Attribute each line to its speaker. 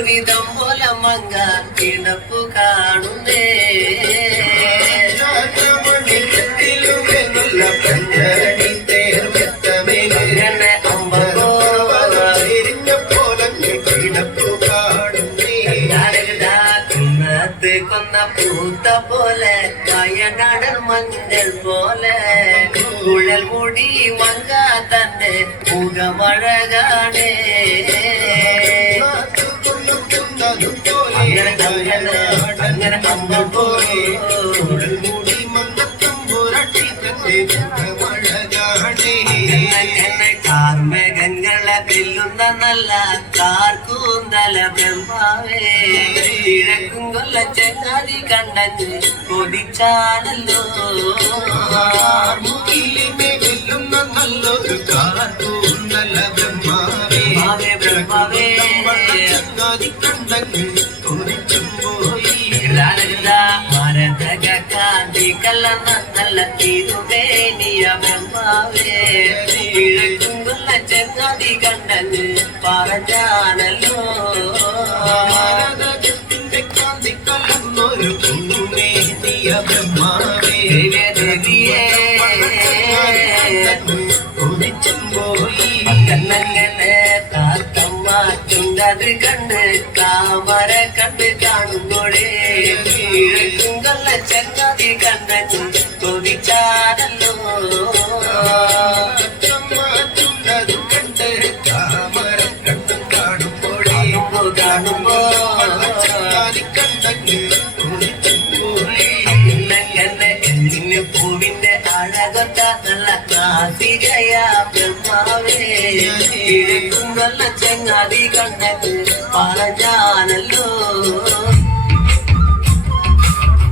Speaker 1: വിധം പോലെ മങ്ങ കിടപ്പു കാണുന്നേ
Speaker 2: രാജമണിക്കെട്ടിലുമെന്നുള്ള പഞ്ചരണി തേർമെത്തമേലെ
Speaker 1: അങ്ങനെ അമ്പതോ
Speaker 2: എരിഞ്ഞപ്പോലങ്ങ് കിടപ്പു കാണുന്നേ
Speaker 1: കുന്നത്ത് കൊന്ന പൂത്ത പോലെ വയനാടൻ മഞ്ഞൾ പോലെ കുഴൽ മുടി മങ്ക തന്നെ മുഖമഴകാണേ അങ്ങനെ അങ്ങനെ അങ്ങനെ അമ്പ പോലെ എന്നെ കാർമേഘങ്ങളെ തെല്ലുന്ന നല്ല കാർക്കൂന്തല ബ്രഹ്മാവേ. കിഴക്കും കൊല്ല ചെങ്ങാതി കണ്ടത് കൊതിച്ചാണല്ലോ.
Speaker 2: നല്ലൊരു കാർന്നല്ല ബ്രഹ്മാവേ.
Speaker 1: ബ്രഹ്മാവേ, ബ്രഹ്മാവേ. കലർന്ന നല്ല തിരുവേനിയ ബ്രഹ്മാവേ കിഴക്കും കൊല്ല ചെങ്ങാതി കണ്ടഞ്ഞ് പറഞ്ഞാണല്ലോ.
Speaker 2: കാന്തി കലർന്നൊരു പൂമേനിയ ബ്രഹ്മാവേ
Speaker 1: ദേവിയേ കണ്ണങ്ങനെ താത്തമ്മ ചുണ്ടത് കണ്ട് താമര കണ്ട് കാണുമ്പോഴേ കിഴക്കും കൊല്ല പൂവിന്റെ അഴകൊത്ത നല്ല കാസികയ ബ്രഹ്മാവേ കിഴക്കും കൊല്ല ചെങ്ങാതി കണ്ടത് പറഞ്ഞാണല്ലോ